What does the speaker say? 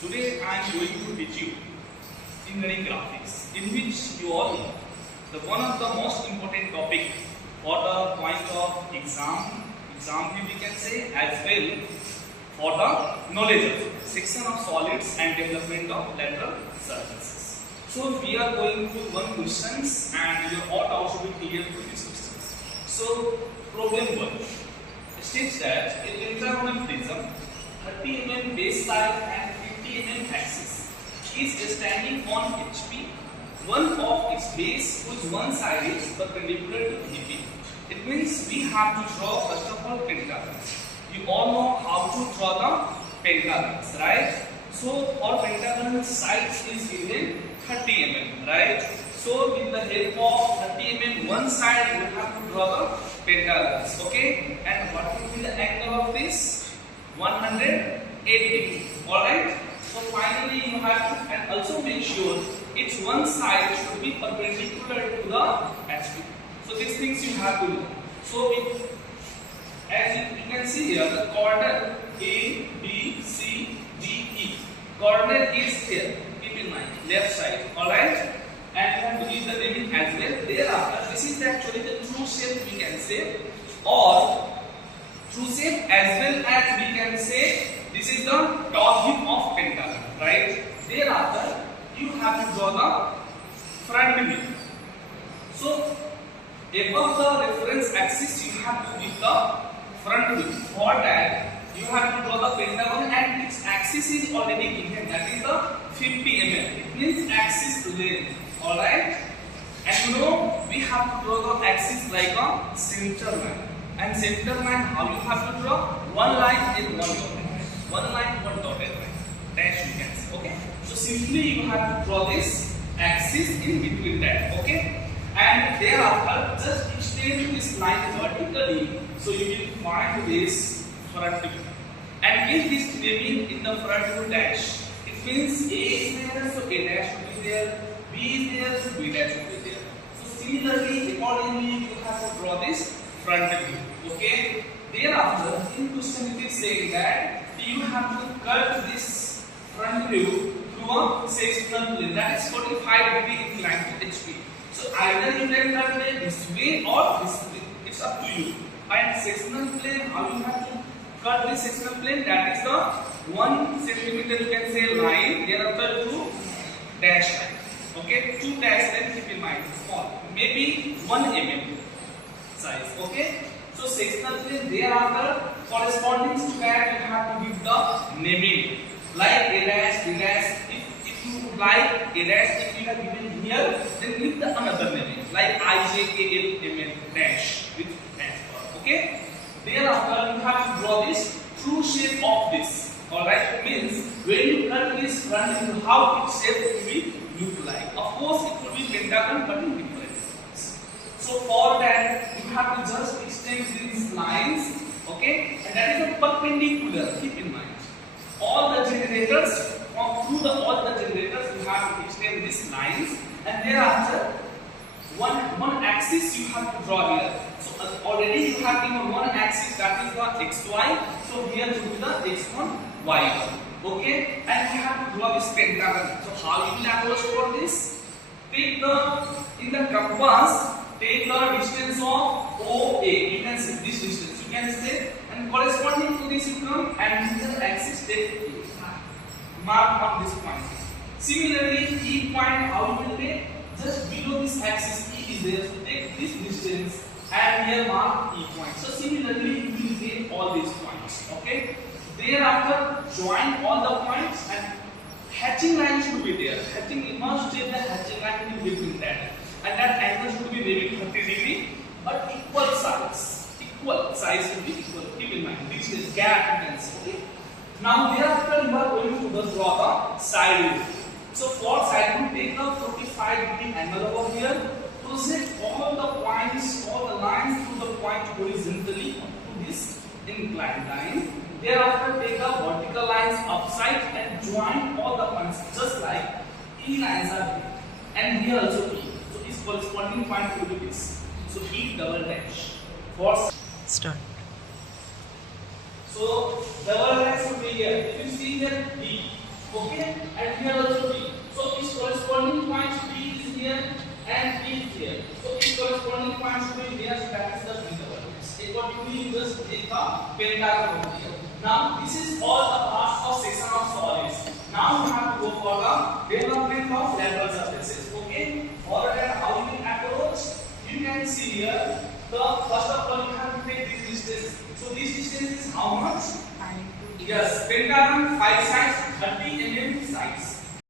Today I am going to teach you engineering graphics, in which you all know the one of the most important topic for the point of exam we can say, as well for the knowledge of section of solids and development of lateral surfaces. So we are going to one questions and your all doubts will be clear to these questions. So problem 1 states that a pentagonal prism 30 mm base side and 50 mm axis is standing on HP. One of its base whose one side is perpendicular to VP. It means we have to draw first of all pentagons. You all know how to draw the pentagons, right? So our pentagonal size is given 30 mm, right? So with the help of 30 mm one side you have to draw the pentagons, okay? And what will be the angle of this? 180, alright? So finally you have to, and also make sure its one side should be perpendicular to the HP. So these things you have to do. So as you can see here, the coordinate A, B, C, D, E. Coordinate is here. Keep in mind, left side, alright? And you have to use the naming as well. Thereafter, this is actually the true shape we can say, or true shape as well as we can say this is the top hip of pentagon, right? Thereafter, you have to draw the front view. So above the reference axis, you have to give the front view. For that, you have to draw the pentagon and its axis is already given. That is the 50 mm. It means axis length. Alright? And you know, we have to draw the axis like a center line. And center line, how you have to draw? One line and one dotted line. One line, one dotted line. Dash you can see. Okay? So simply you have to draw this axis in between that. Okay? And thereafter, just extend this line vertically. So you will find this front view. And give this naming in the front view dash. It means A is there, so A dash will be there. B is there, so B dash will be there. So similarly, accordingly, you have to draw this front view. Okay? Thereafter, in question it is saying that you have to cut this front view through a sectional plane that is 45 degree inclined to HP. So either you can cut it this way or this way. It's up to you. And sectional plane, how you have to cut this sectional plane? That is the 1 centimeter you can say line. Thereafter 2 dash line. Okay, 2 dash line, keep in mind, small, maybe 1 mm size. Okay, so sectional plane. Thereafter, corresponding to that, you have to give the naming like A dash, B dash. If you would like A dash, if you have given here, then give the another naming like I J K L M N dash with dash. Okay, thereafter you have to draw this true shape of this. Alright, means when you cut this front view, how its shape will be look like. Of course, it will be pentagon, but in different forms. So for that, you have to just extend these lines, okay? And that is a perpendicular. Keep in mind, all the generators, through all the generators, you have to extend these lines, and thereafter, one axis you have to draw here. So already you have given one axis, that is the xy. So here will be the x1, y1. Okay, and you have to draw this pentagon. So how you will approach for this? Take in the compass, take the distance of OA. You can see this distance. You can say, and corresponding to this you come and the axis take mark on this point. Similarly, E point, how you will take? Just below this axis E is there. So take this distance and here mark E point. So similarly, you will get all these points. Okay. Thereafter, join all the points and hatching line should be there. Hatching, must take the hatching line in between that. And that angle should be maybe 30 degree, but equal size. Equal size should be equal. Keep in mind, this is gap you can see. Okay? Now thereafter, you are going to draw the side view. So for side view, take the 45 degree angle over here. Project all the points, all the lines to the point horizontally to this inclined line. Thereafter, take the vertical lines upside and join all the points just like E lines are here. And here also E. So its corresponding point will be this. So E double dash. For start. So double dash would be here. If you see here D, Okay, and here also D. So its corresponding point D is here and D is here. So its corresponding point should be here. So that is the interval. Accordingly, you just take the pentagon over here. Now this is all the parts of section of solids. Now you have to go for the development of lateral surfaces. Okay, for that how you can approach? You can see here. The first of all you have to take this distance. So this distance is how much? Yes, pentagon 5 sides, 30 mm size.